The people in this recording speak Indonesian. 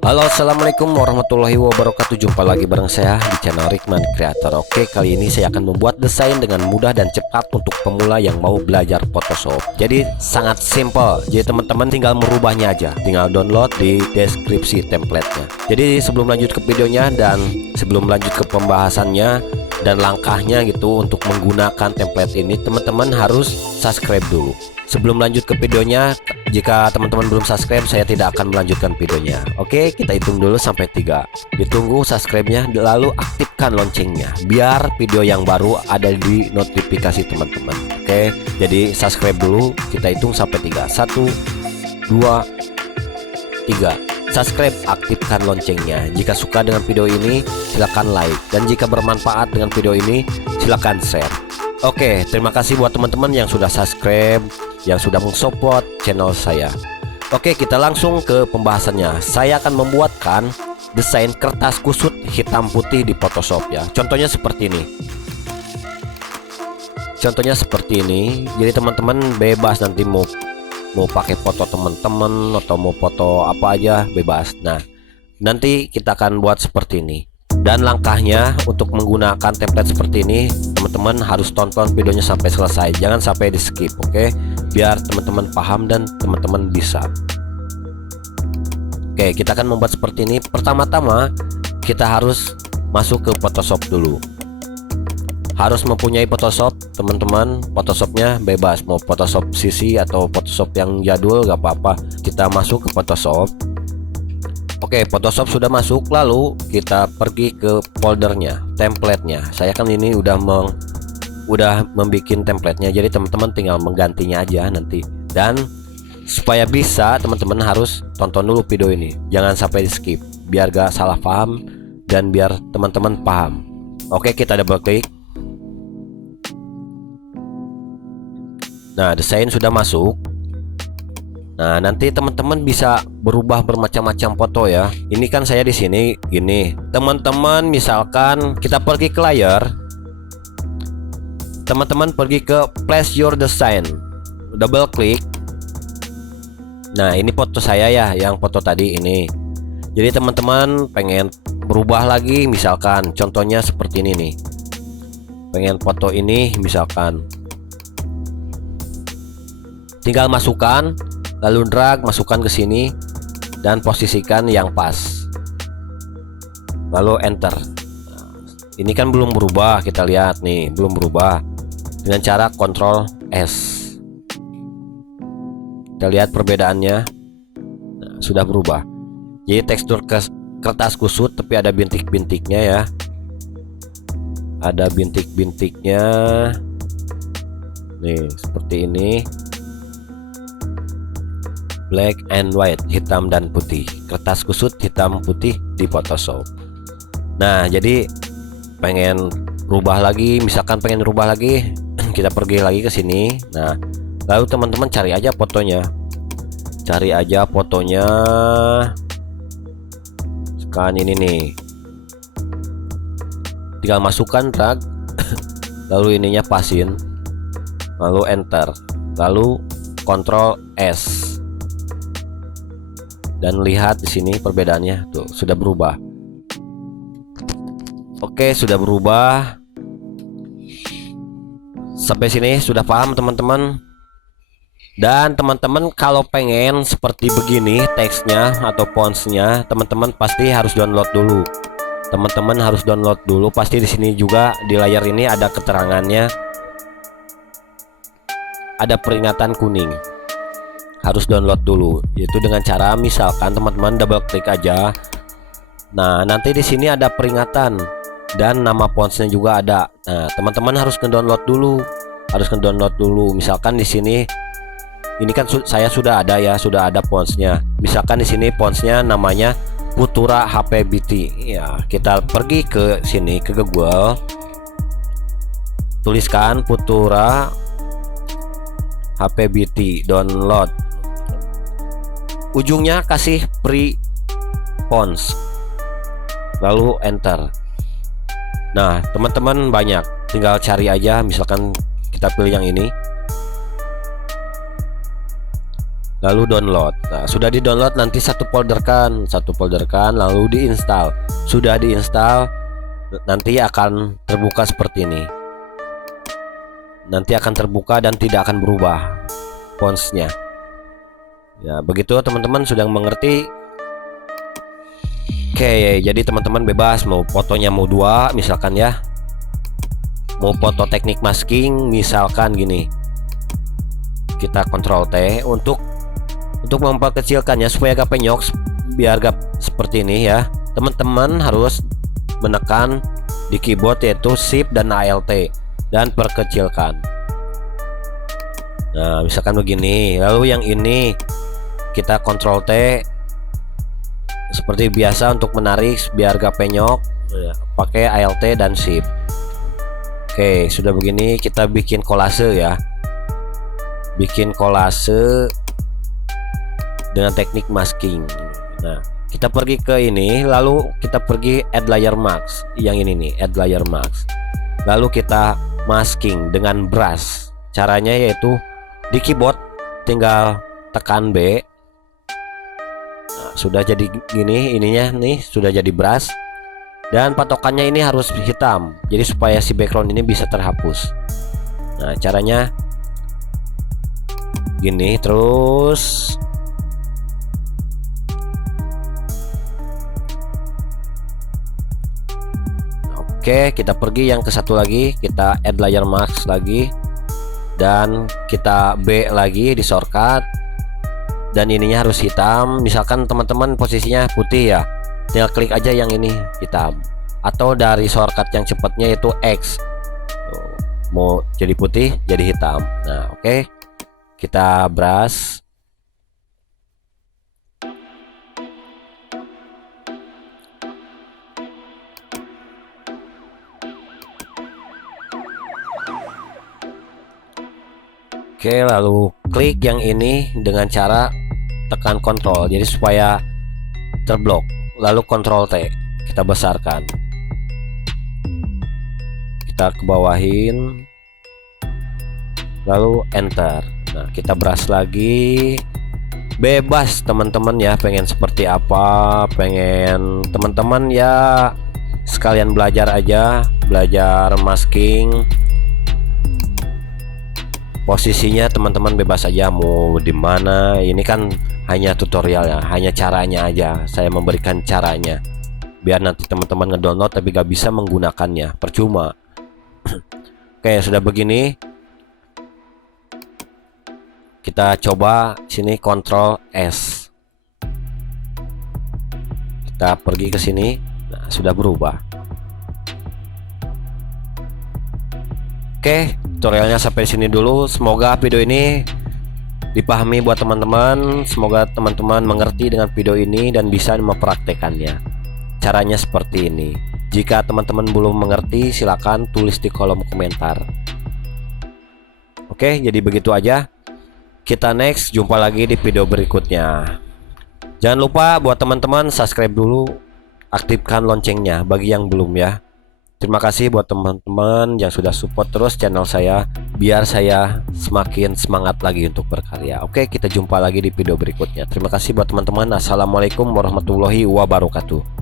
Halo, assalamualaikum warahmatullahi wabarakatuh. Jumpa lagi bareng saya di channel Rikman Creator. Oke, kali ini saya akan membuat desain dengan mudah dan cepat untuk pemula yang mau belajar Photoshop. Jadi sangat simple. Jadi teman-teman tinggal merubahnya aja, tinggal download di deskripsi templatenya. Jadi sebelum lanjut ke videonya dan sebelum lanjut ke pembahasannya dan langkahnya gitu untuk menggunakan template ini, teman-teman harus subscribe dulu. Sebelum lanjut ke videonya, jika teman-teman belum subscribe, saya tidak akan melanjutkan videonya. Oke, kita hitung dulu sampai 3. Ditunggu subscribe-nya, lalu aktifkan loncengnya biar video yang baru ada di notifikasi teman-teman. Oke, jadi subscribe dulu, kita hitung sampai 3. 1 2 3. Subscribe, aktifkan loncengnya. Jika suka dengan video ini, silakan like, dan jika bermanfaat dengan video ini, silakan share. Oke, terima kasih buat teman-teman yang sudah subscribe, yang sudah mensupport channel saya. Oke, kita langsung ke pembahasannya. Saya akan membuatkan desain kertas kusut hitam putih di Photoshop ya. Contohnya seperti ini. Jadi teman-teman bebas nanti mau pakai foto teman-teman atau mau foto apa aja bebas. Nah, nanti kita akan buat seperti ini. Dan langkahnya untuk menggunakan template seperti ini, teman-teman harus tonton videonya sampai selesai, jangan sampai di skip, oke? Biar teman-teman paham dan teman-teman bisa. Oke, kita akan membuat seperti ini. Pertama-tama kita harus masuk ke Photoshop dulu. Harus mempunyai Photoshop, teman-teman. Photoshopnya bebas, mau Photoshop CC atau Photoshop yang jadul gak apa-apa. Kita masuk ke Photoshop. Oke, Photoshop sudah masuk, lalu kita pergi ke foldernya, templatenya. Saya kan ini udah membuat templatenya, jadi teman-teman tinggal menggantinya aja nanti. Dan supaya bisa, teman-teman harus tonton dulu video ini, jangan sampai di skip, biar gak salah paham dan biar teman-teman paham. Oke, kita double klik. Nah, desain sudah masuk. Nah, nanti teman-teman bisa berubah bermacam-macam foto ya. Ini kan saya di sini gini. Teman-teman misalkan kita pergi ke layar. Teman-teman pergi ke place your design. Double klik. Nah, ini foto saya ya, yang foto tadi ini. Jadi teman-teman pengen berubah lagi, misalkan contohnya seperti ini nih. Pengen foto ini misalkan. Tinggal masukkan, lalu drag masukkan ke sini dan posisikan yang pas, lalu enter. Ini kan belum berubah, kita lihat nih belum berubah. Dengan cara Ctrl S, kita lihat perbedaannya. Nah, sudah berubah. Jadi tekstur kertas kusut tapi ada bintik-bintiknya ya, ada bintik-bintiknya nih seperti ini. Black and white, hitam dan putih. Kertas kusut hitam putih di Photoshop. Nah, jadi pengen rubah lagi, misalkan pengen rubah lagi, kita pergi lagi ke sini. Nah, lalu teman-teman cari aja fotonya. Sekarang ini nih. Tinggal masukkan, drag. Lalu ininya pasin. Lalu enter. Lalu Ctrl S. Dan lihat di sini perbedaannya tuh sudah berubah. Oke, sudah berubah. Sampai sini sudah paham teman-teman. Dan teman-teman kalau pengen seperti begini teksnya atau fontsnya, teman-teman pasti harus download dulu. Pasti di sini juga di layar ini ada keterangannya. Ada peringatan kuning. Harus download dulu, yaitu dengan cara misalkan teman-teman double klik aja. Nah, nanti di sini ada peringatan dan nama fontsnya juga ada. Nah, teman-teman harus download dulu. Misalkan di sini ini kan saya sudah ada ya, sudah ada fontsnya. Misalkan di sini fontsnya namanya Futura HPBT. Ya, kita pergi ke sini ke Google. Tuliskan Futura HPBT, download. Ujungnya kasih free fonts, lalu enter. Nah, teman-teman banyak, tinggal cari aja. Misalkan kita pilih yang ini. lalu download. Nah, sudah di download nanti satu folderkan lalu diinstal. Sudah diinstal nanti akan terbuka seperti ini. Nanti akan terbuka dan tidak akan berubah fontsnya. Ya, begitu teman-teman sudah mengerti. Oke, jadi teman-teman bebas mau fotonya mau dua misalkan ya. Mau foto teknik masking misalkan gini. Kita Ctrl T untuk memperkecilkannya supaya gak penyok, biar gak seperti ini ya. Teman-teman harus menekan di keyboard yaitu Shift dan Alt dan perkecilkan. Nah, misalkan begini. Lalu yang ini kita Ctrl T seperti biasa untuk menarik biar gak penyok, pakai Alt dan Shift. Oke, sudah begini kita bikin kolase ya. Bikin kolase dengan teknik masking. Nah, kita pergi ke ini, lalu kita pergi add layer mask. Yang ini nih, add layer mask. Lalu kita masking dengan brush. Caranya yaitu di keyboard tinggal tekan B. Nah, sudah jadi gini ininya nih, sudah jadi brush. Dan patokannya ini harus hitam. Jadi supaya si background ini bisa terhapus. Nah, caranya gini terus. Oke, kita pergi yang ke satu lagi, kita add layer mask lagi dan kita B lagi di shortcut. Dan ininya harus hitam. Misalkan teman-teman posisinya putih ya, tinggal klik aja yang ini hitam. Atau dari shortcut yang cepatnya yaitu X. Mau jadi putih, jadi hitam. Nah, oke. Kita brush. Oke, lalu klik yang ini dengan cara tekan Ctrl, jadi supaya terblok. Lalu Ctrl T, kita besarkan, kita kebawahin, lalu Enter. Nah, kita brush lagi. Bebas teman-teman ya, pengen seperti apa, pengen teman-teman ya sekalian belajar aja, belajar masking. Posisinya teman-teman bebas aja mau di mana. Ini kan hanya tutorial ya, hanya caranya aja. Saya memberikan caranya. Biar nanti teman-teman ngedownload tapi gak bisa menggunakannya, percuma. Oke, sudah begini. Kita coba sini Ctrl S. Kita pergi ke sini. Nah, sudah berubah. Oke, tutorialnya sampai sini dulu. Semoga video ini dipahami buat teman-teman. Semoga teman-teman mengerti dengan video ini dan bisa mempraktekannya. Caranya seperti ini. Jika teman-teman belum mengerti, silakan tulis di kolom komentar. Oke, jadi begitu aja. Kita next, jumpa lagi di video berikutnya. Jangan lupa buat teman-teman subscribe dulu, aktifkan loncengnya bagi yang belum ya. Terima kasih buat teman-teman yang sudah support terus channel saya, biar saya semakin semangat lagi untuk berkarya. Oke, kita jumpa lagi di video berikutnya. Terima kasih buat teman-teman. Assalamualaikum warahmatullahi wabarakatuh.